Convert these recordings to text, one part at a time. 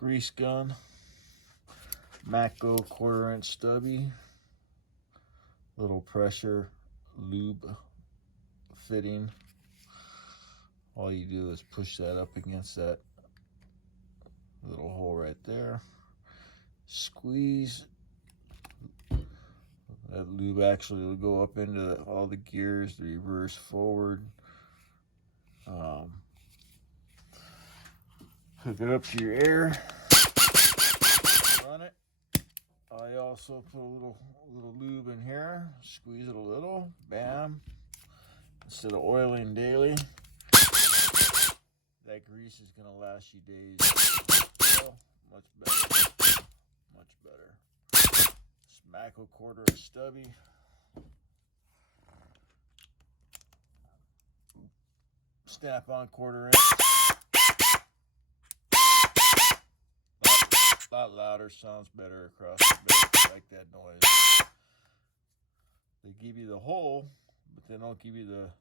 grease gun, maco 1/4 inch stubby, little pressure lube fitting. All you do is push that up against that little hole right there, squeeze. That lube actually will go up into all the gears, the reverse, forward. Hook it up to your air, run it. I also put a little lube in here, squeeze it a little, bam. Instead of oiling daily, that grease is gonna last you days. Oh, much better, much better. It's maco 1/4 inch stubby. Snap-on 1/4 inch. A lot louder, sounds better across the bass. I like that noise. They give you the hole, but they don't give you the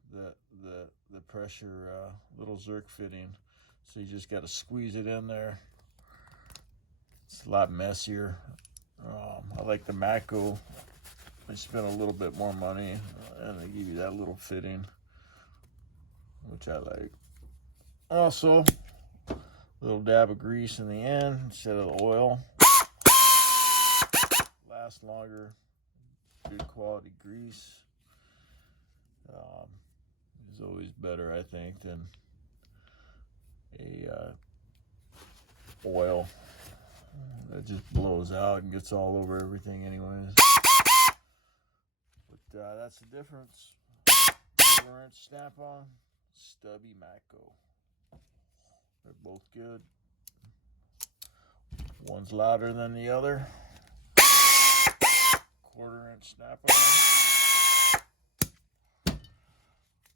pressure little zerk fitting. So you just got to squeeze it in there. It's a lot messier. I like the maco. They spend a little bit more money, and they give you that little fitting, which I like. Also, a little dab of grease in the end instead of the oil. Lasts longer. Good quality grease is always better, I think, than a oil that just blows out and gets all over everything anyways. But that's the difference. 1/4 inch snap-on, stubby maco. They're both good. One's louder than the other. 1/4 inch snap-on,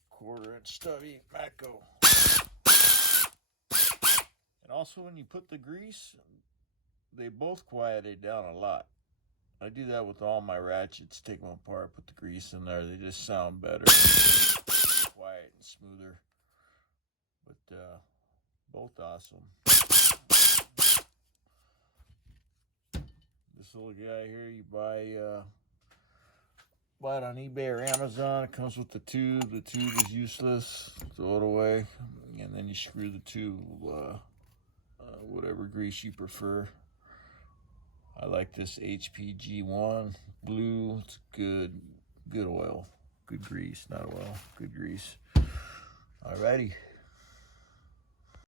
1/4 inch stubby maco. And also when you put the grease, they both quiet it down a lot. I do that with all my ratchets. Take them apart, put the grease in there. They just sound better, quiet and smoother. But both awesome. This little guy here, you buy it on eBay or Amazon. It comes with the tube. The tube is useless. Throw it away, and then you screw the tube, whatever grease you prefer. I like this HPG1 blue. It's good oil, good grease, not oil, good grease. Alrighty.